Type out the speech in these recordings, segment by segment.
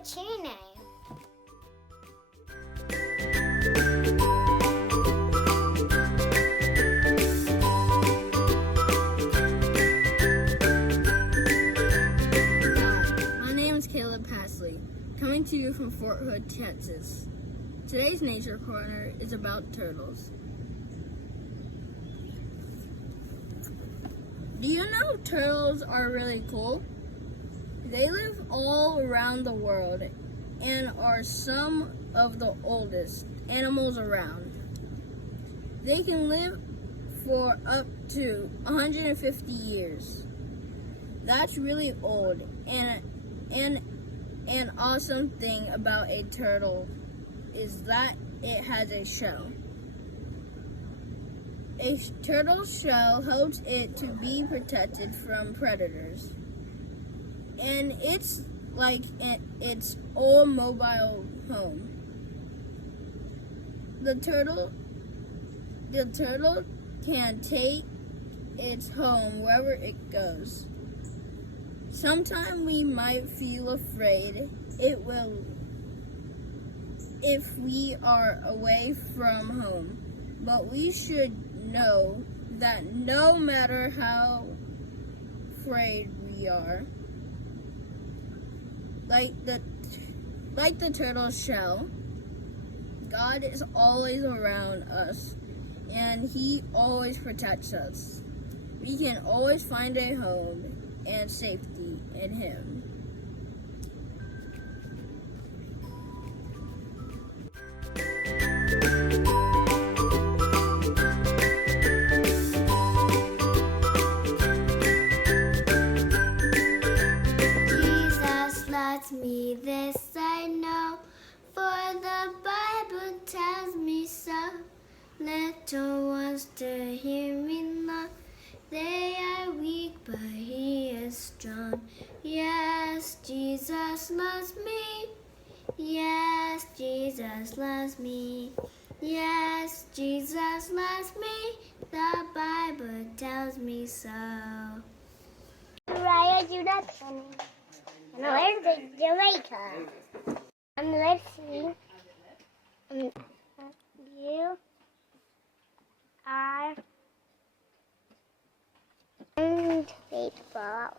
What's your name? My name is Caleb Pasley, coming to you from Fort Hood, Texas. Today's Nature Corner is about turtles. Do you know turtles are really cool? They live all around the world and are some of the oldest animals around. They can live for up to 150 years. That's really old, and an awesome thing about a turtle is that it has a shell. A turtle's shell helps it to be protected from predators, and it's like its own mobile home. The turtle can take its home wherever it goes. Sometimes we might feel afraid it will if we are away from home, but we should know that no matter how afraid we are, like the turtle's shell, God is always around us and He always protects us. We can always find a home and safety in Him. Jesus loves me, this I know, for the Bible tells me so. Little ones to hear me love, they are weak, but He is strong. Yes, Jesus loves me. Yes, Jesus loves me. Yes, Jesus loves me. The Bible tells me so. Mariah, do that funny. And where's the Jamaica? And let's see. You are unfaithful.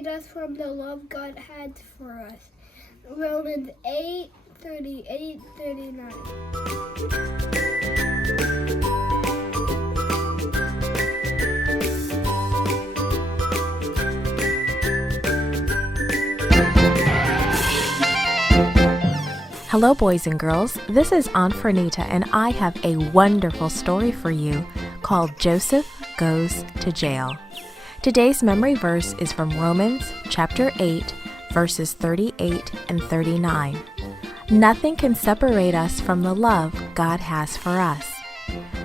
separate us from the love God had for us. Romans 8:38-39. Hello, boys and girls. This is Aunt Fernita, and I have a wonderful story for you called Joseph Goes to Jail. Today's memory verse is from Romans chapter 8, verses 38 and 39. Nothing can separate us from the love God has for us.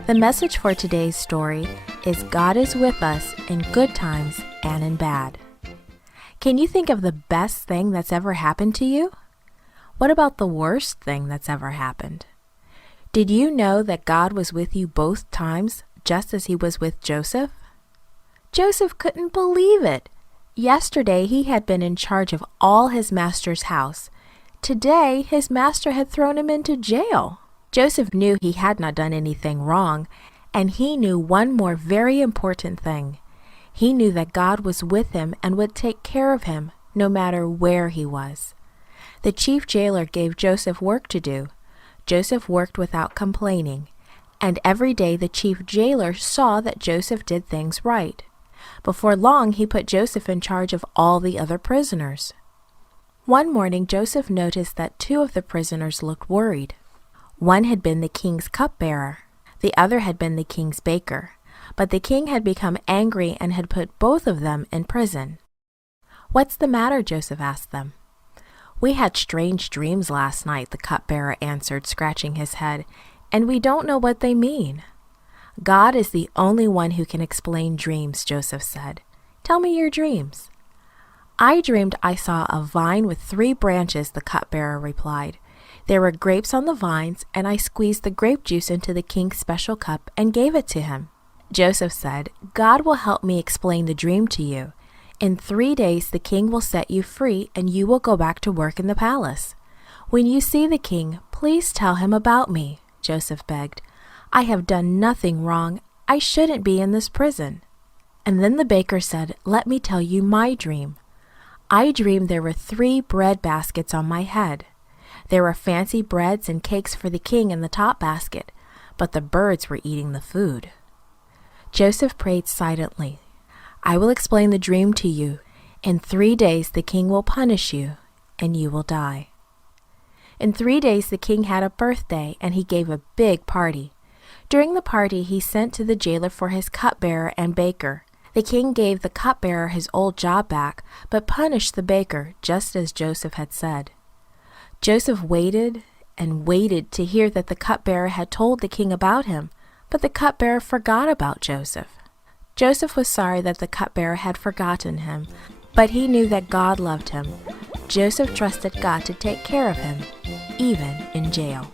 The message for today's story is God is with us in good times and in bad. Can you think of the best thing that's ever happened to you? What about the worst thing that's ever happened? Did you know that God was with you both times, just as he was with Joseph? Joseph couldn't believe it. Yesterday he had been in charge of all his master's house. Today his master had thrown him into jail. Joseph knew he had not done anything wrong, and he knew one more very important thing. He knew that God was with him and would take care of him no matter where he was. The chief jailer gave Joseph work to do. Joseph worked without complaining, and every day the chief jailer saw that Joseph did things right. Before long, he put Joseph in charge of all the other prisoners. One morning, Joseph noticed that two of the prisoners looked worried. One had been the king's cupbearer. The other had been the king's baker. But the king had become angry and had put both of them in prison. "What's the matter?" Joseph asked them. "We had strange dreams last night," the cupbearer answered, scratching his head, "and we don't know what they mean." "God is the only one who can explain dreams," Joseph said. "Tell me your dreams." "I dreamed I saw a vine with 3 branches," the cupbearer replied. "There were grapes on the vines, and I squeezed the grape juice into the king's special cup and gave it to him." Joseph said, "God will help me explain the dream to you. In 3 days the king will set you free, and you will go back to work in the palace. When you see the king, please tell him about me," Joseph begged. "I have done nothing wrong. I shouldn't be in this prison." And then the baker said, "Let me tell you my dream. I dreamed there were 3 bread baskets on my head. There were fancy breads and cakes for the king in the top basket, but the birds were eating the food." Joseph prayed silently. "I will explain the dream to you. In 3 days the king will punish you, and you will die." In 3 days the king had a birthday, and he gave a big party. During the party he sent to the jailer for his cupbearer and baker. The king gave the cupbearer his old job back, but punished the baker, just as Joseph had said. Joseph waited and waited to hear that the cupbearer had told the king about him, but the cupbearer forgot about Joseph. Joseph was sorry that the cupbearer had forgotten him, but he knew that God loved him. Joseph trusted God to take care of him, even in jail.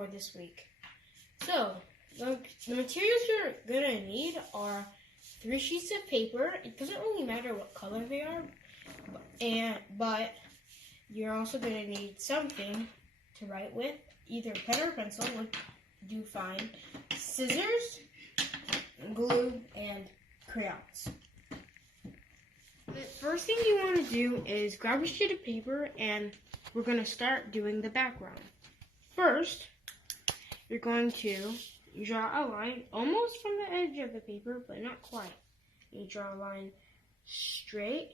for this week. So, the materials you're going to need are 3 sheets of paper. It doesn't really matter what color they are, but you're also going to need something to write with. Either pen or pencil would do fine. Scissors, glue, and crayons. The first thing you want to do is grab a sheet of paper, and we're going to start doing the background. First, you're going to draw a line almost from the edge of the paper, but not quite. You draw a line straight.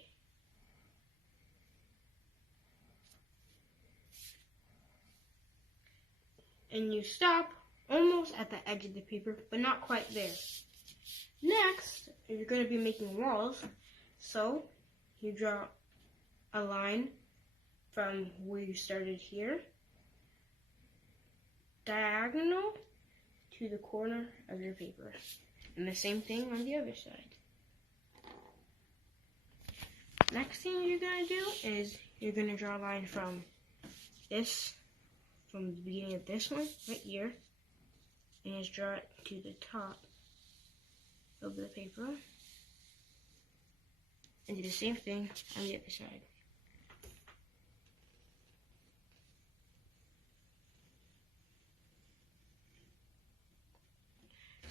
And you stop almost at the edge of the paper, but not quite there. Next, you're going to be making walls. So, you draw a line from where you started here, diagonal to the corner of your paper. And the same thing on the other side. Next thing you're going to do is you're going to draw a line from the beginning of this one, right here, and just draw it to the top of the paper. And do the same thing on the other side.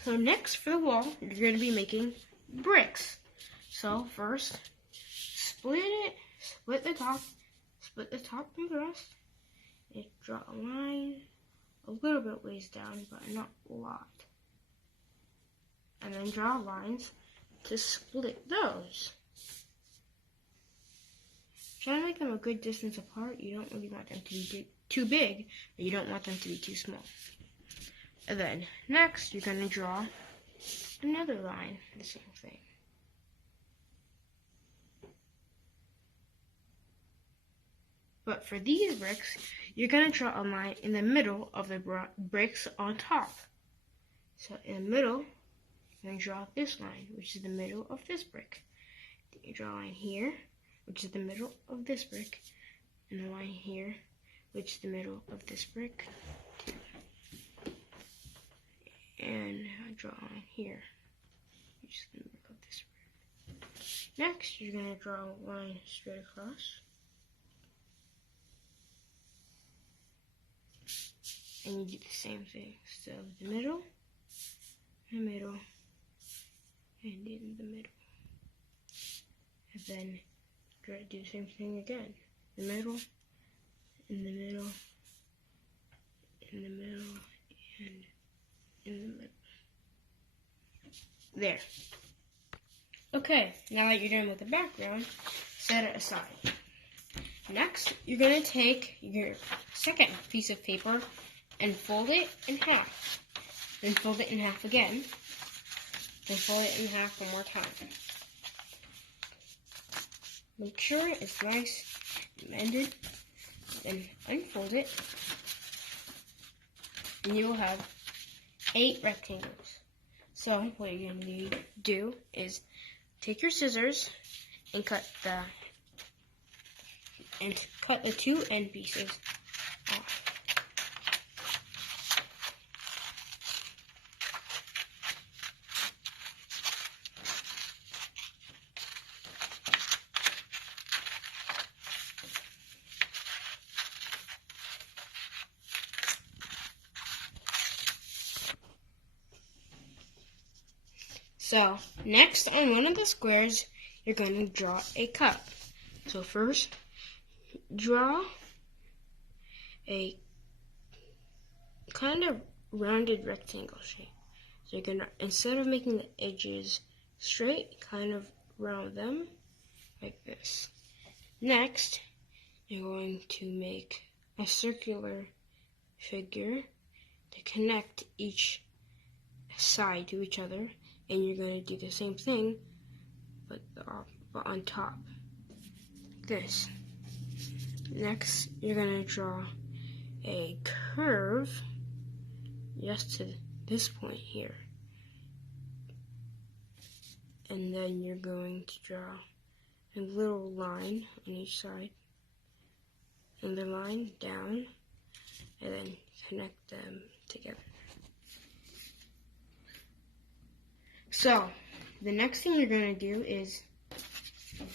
So next for the wall, you're going to be making bricks. So first, split the top from the rest. And draw a line a little bit ways down, but not a lot. And then draw lines to split those. Try to make them a good distance apart. You don't really want them to be too big, but you don't want them to be too small. And then next, you're going to draw another line, the same thing. But for these bricks, you're going to draw a line in the middle of the bricks on top. So in the middle, you're going to draw this line, which is the middle of this brick. Then you draw a line here, which is the middle of this brick, and a line here, which is the middle of this brick, too. And I draw a line here, which is the middle of this brick. Next, you're going to draw a line straight across. And you do the same thing. So the middle, and in the middle. And then try to do the same thing again. The middle, in the middle, in the middle, and in the middle. There. Okay, now that you're done with the background, set it aside. Next, you're going to take your second piece of paper and fold it in half. Then fold it in half again. Then fold it in half one more time. Make sure it's nice and mended. Then unfold it. And you will have 8 rectangles. So what you're going to do is take your scissors and cut the 2 end pieces off. So, next on one of the squares, you're going to draw a cup. So first, draw a kind of rounded rectangle shape. So you're going to, instead of making the edges straight, kind of round them like this. Next, you're going to make a circular figure to connect each side to each other. And you're going to do the same thing, but on top, like this. Next, you're going to draw a curve just to this point here. And then you're going to draw a little line on each side, and the line down, and then connect them together. So, the next thing you're going to do is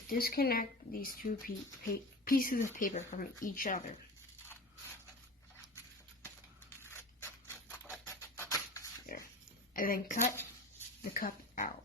disconnect these two pieces of paper from each other. There. And then cut the cup out.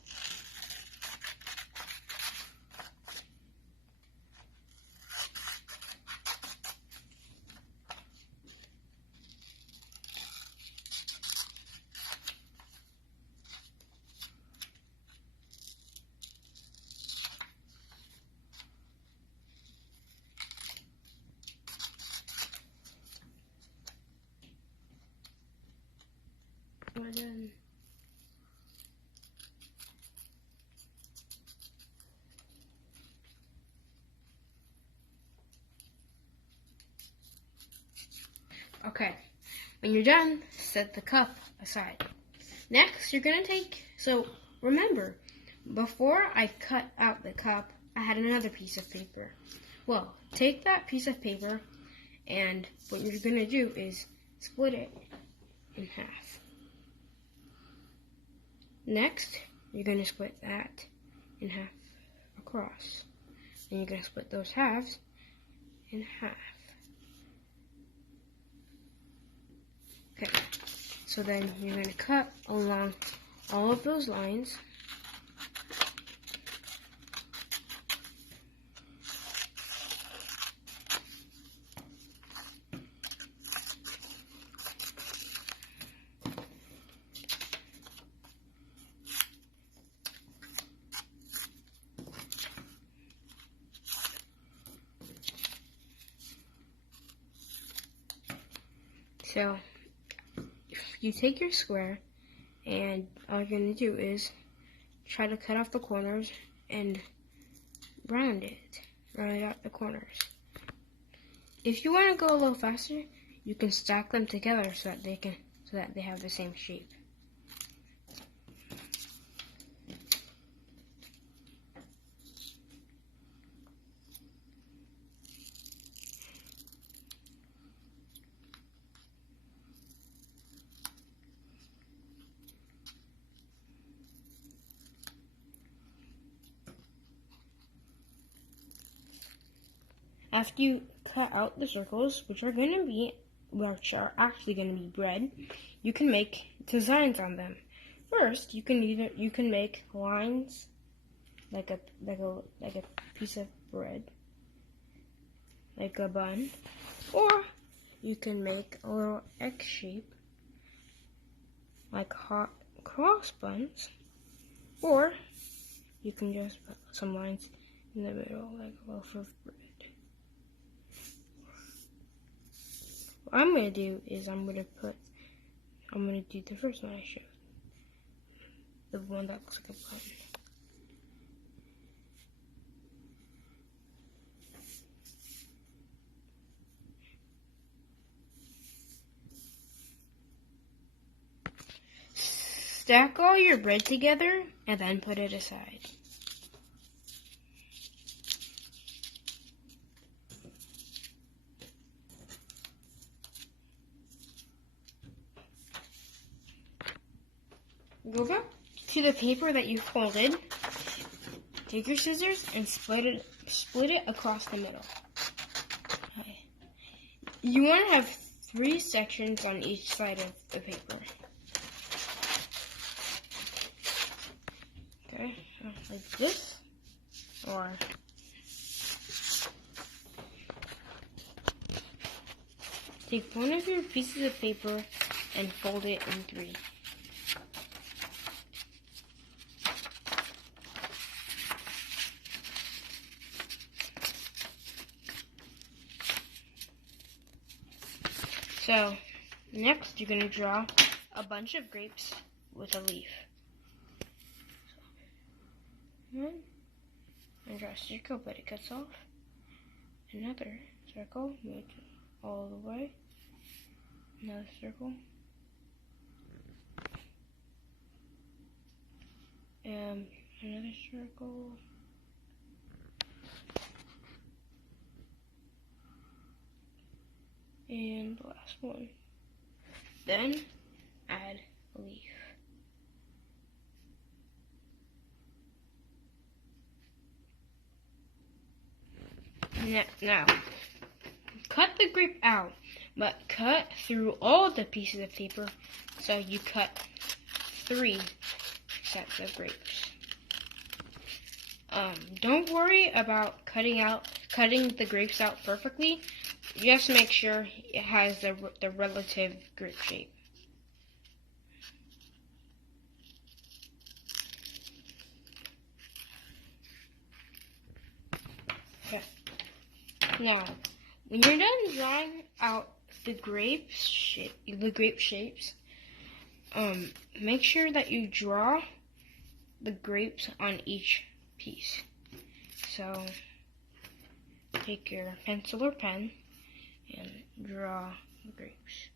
We're done. Okay, when you're done, set the cup aside. Next, you're going to so remember, before I cut out the cup, I had another piece of paper. Well, take that piece of paper, and what you're going to do is split it in half. Next, you're going to split that in half across. And you're going to split those halves in half. Okay, so then you're going to cut along all of those lines. So, you take your square, and all you're going to do is try to cut off the corners and round out the corners. If you want to go a little faster, you can stack them together so that they have the same shape. After you cut out the circles, which are actually going to be bread, you can make designs on them. First, you can make lines like a piece of bread, like a bun, or you can make a little X shape like hot cross buns, or you can just put some lines in the middle like a loaf of bread. What I'm going to do is I'm going to do the first one I showed. The one that looks like a bun. Stack all your bread together and then put it aside. Go back to the paper that you folded. Take your scissors and split it across the middle. Okay. You want to have 3 sections on each side of the paper. Okay, like this, or take one of your pieces of paper and fold it in 3. So, next you're going to draw a bunch of grapes with a leaf. And draw a circle, but it cuts off. Another circle, move it all the way. Another circle. And another circle. And the last one. Then add a leaf. Now, cut the grape out, but cut through all the pieces of paper. So you cut 3 sets of grapes. Don't worry about cutting the grapes out perfectly. Just make sure it has the relative grape shape. Okay. Now, when you're done drawing out the grape shapes, make sure that you draw the grapes on each piece. So, take your pencil or pen and draw the grapes.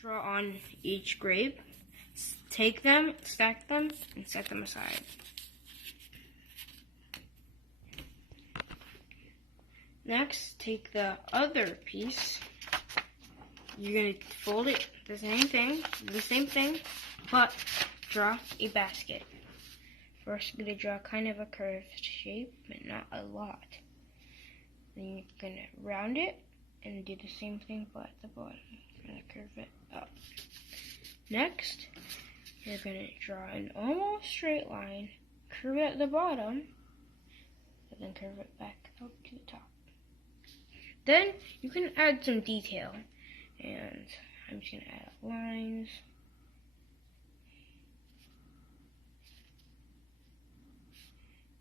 Draw on each grape, take them, stack them, and set them aside. Next, take the other piece. You're going to fold it the same thing, but draw a basket. First, I'm going to draw kind of a curved shape, but not a lot. Then you're going to round it and do the same thing, but at the bottom. You're going to curve it up. Next, you're going to draw an almost straight line, curve it at the bottom, and then curve it back up to the top. Then you can add some detail, and I'm just going to add lines.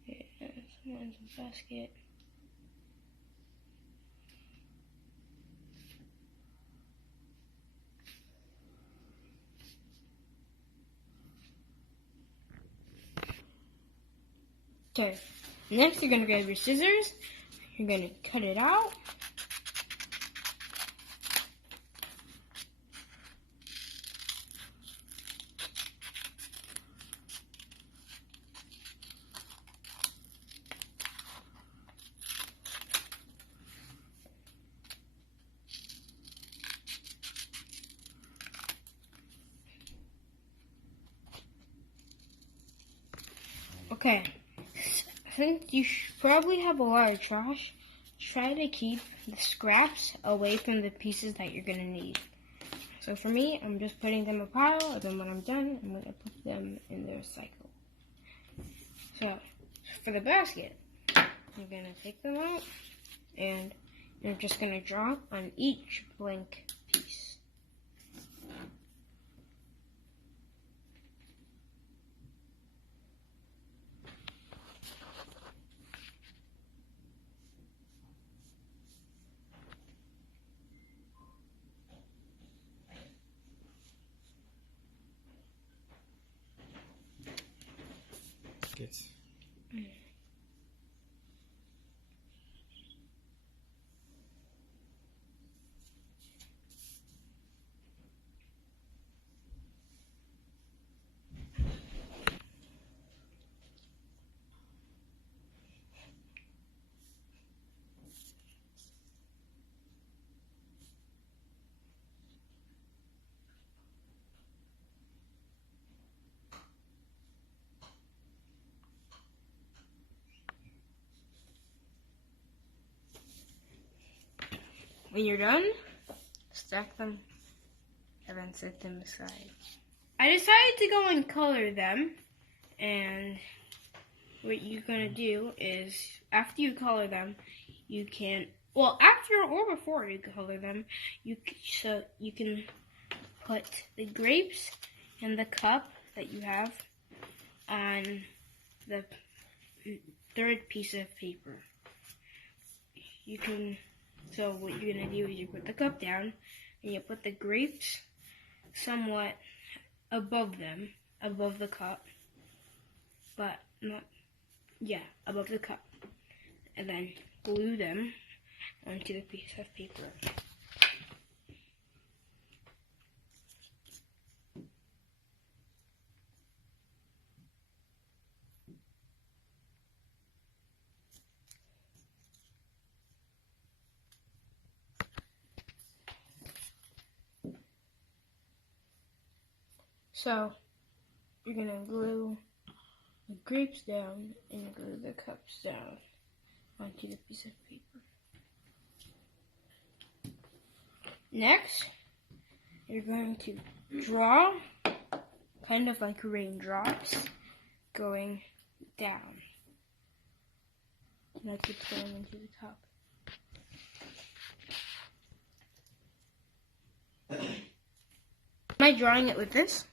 And some lines of the basket. Okay, next you're going to grab your scissors, you're going to cut it out. Okay. Since you probably have a lot of trash, try to keep the scraps away from the pieces that you're going to need. So for me, I'm just putting them in a pile, and then when I'm done, I'm going to put them in the recycle. So, for the basket, you're going to take them out, and you're just going to draw on each blank piece. Yes. When you're done, stack them and then set them aside. I decided to go and color them, and what you're going to do is, after you color them, you can, well, after or before you color them, you can put the grapes and the cup that you have on the third piece of paper. So what you're going to do is you put the cup down, and you put the grapes somewhat above them, above the cup, but not, yeah, above the cup, and then glue them onto the piece of paper. So, you're gonna glue the grapes down and glue the cups down onto the piece of paper. Next, you're going to draw kind of like raindrops going down. Like you put them into the cup. Am I drawing it with this?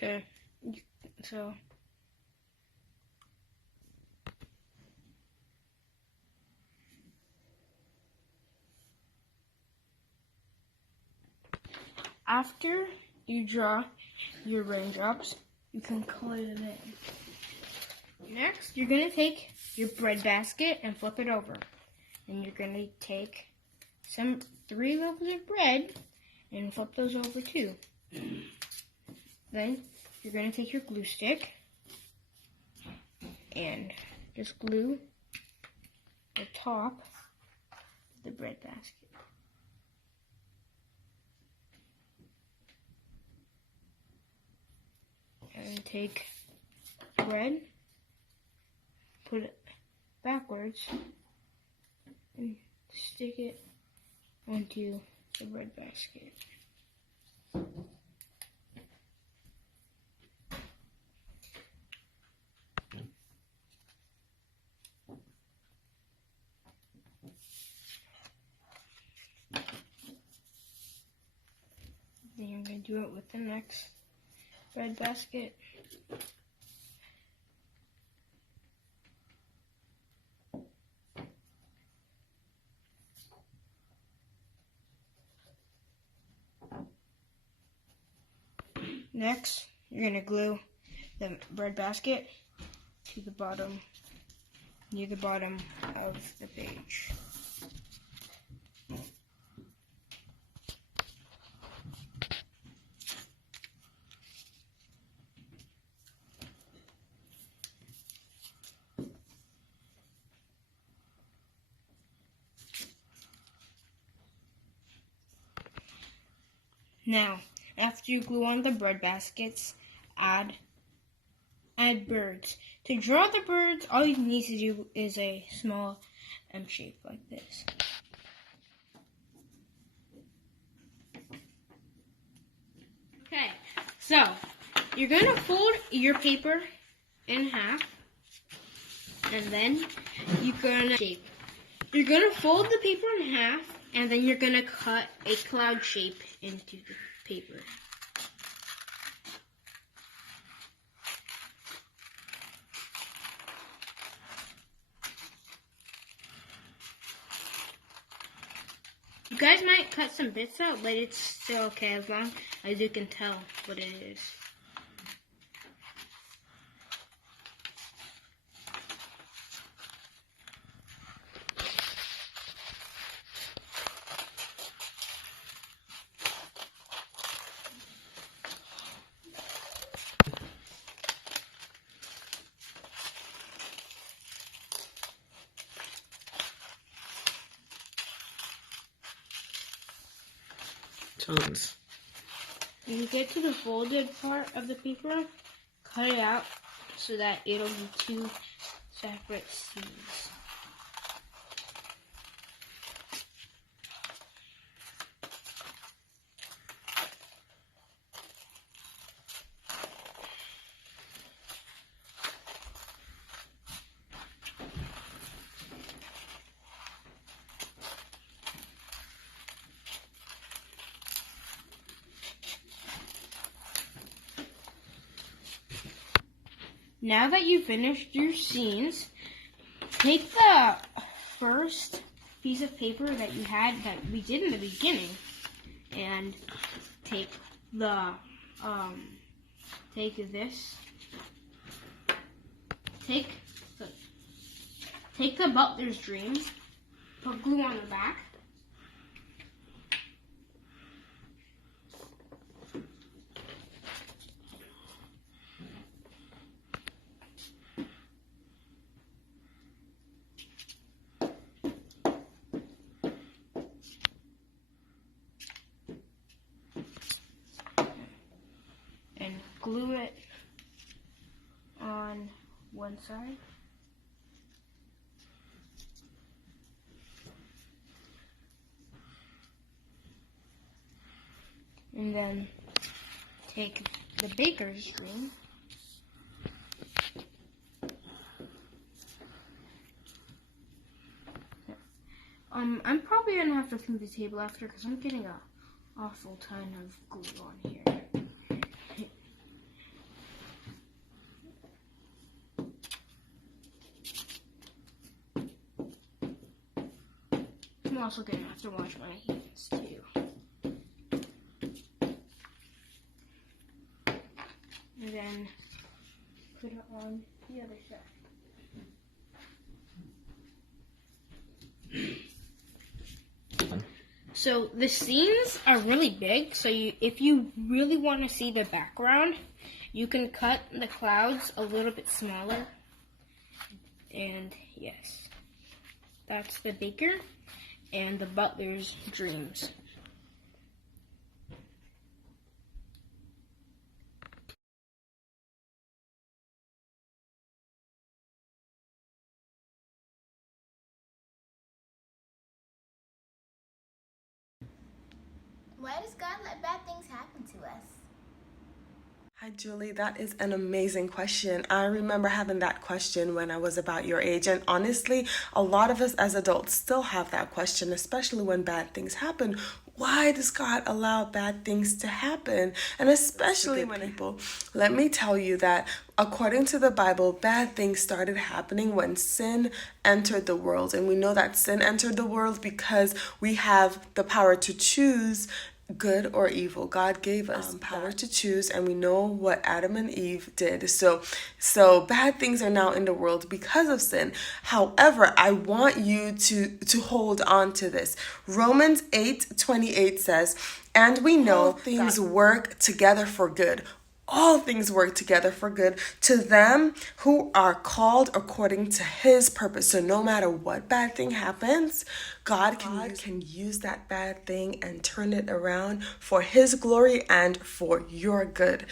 Okay, so after you draw your raindrops, you can color them in. Next, you're going to take your bread basket and flip it over. And you're going to take 3 loaves of bread and flip those over too. Then you're going to take your glue stick and just glue the top of the bread basket. And take bread, put it backwards, and stick it onto the bread basket. Then you're going to do it with the next bread basket. Next, you're going to glue the bread basket to the bottom, near the bottom of the page. Now, after you glue on the bread baskets, add birds. To draw the birds, all you need to do is a small M shape like this. Okay, so you're going to fold your paper in half, and then you're going to fold the paper in half, and then you're going to cut a cloud shape into the paper. You guys might cut some bits out, but it's still okay as long as you can tell what it is. Tons. When you get to the folded part of the paper, cut it out so that it'll be two separate seeds. Now that you've finished your scenes, take the first piece of paper that you had that we did in the beginning and take the take the Butler's Dreams, put glue on the back. And glue it on one side. And then take the baker's dream. I'm probably gonna have to clean the table after because I'm getting a awful ton of glue on here. I'm also gonna have to wash my hands too. And then put it on the other side. So the scenes are really big, so if you really want to see the background, you can cut the clouds a little bit smaller. And yes, that's the baker and the butler's dreams. Why does God let bad things happen to us? Hi, Julie. That is an amazing question. I remember having that question when I was about your age. And honestly, a lot of us as adults still have that question, especially when bad things happen. Why does God allow bad things to happen? And especially when people, let me tell you that according to the Bible, bad things started happening when sin entered the world. And we know that sin entered the world because we have the power to choose good or evil. God gave us power to choose, and we know what Adam and Eve did. So bad things are now in the world because of sin. However, I want you to hold on to this. Romans 8:28 says, "And we know things work together for good." All things work together for good to them who are called according to his purpose. So no matter what bad thing happens, God can use that bad thing and turn it around for his glory and for your good.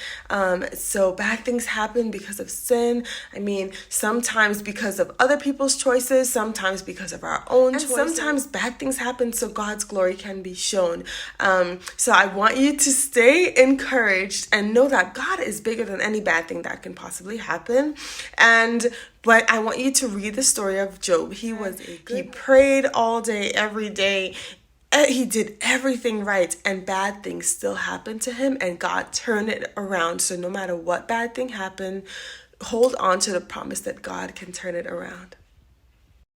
So bad things happen because of sin. I mean, sometimes because of other people's choices, sometimes because of our own choices. Sometimes bad things happen so God's glory can be shown. So I want you to stay encouraged and know that God is bigger than any bad thing that can possibly happen. But I want you to read the story of Job. He prayed all day, every day. He did everything right, and bad things still happened to him, and God turned it around. So no matter what bad thing happened, hold on to the promise that God can turn it around.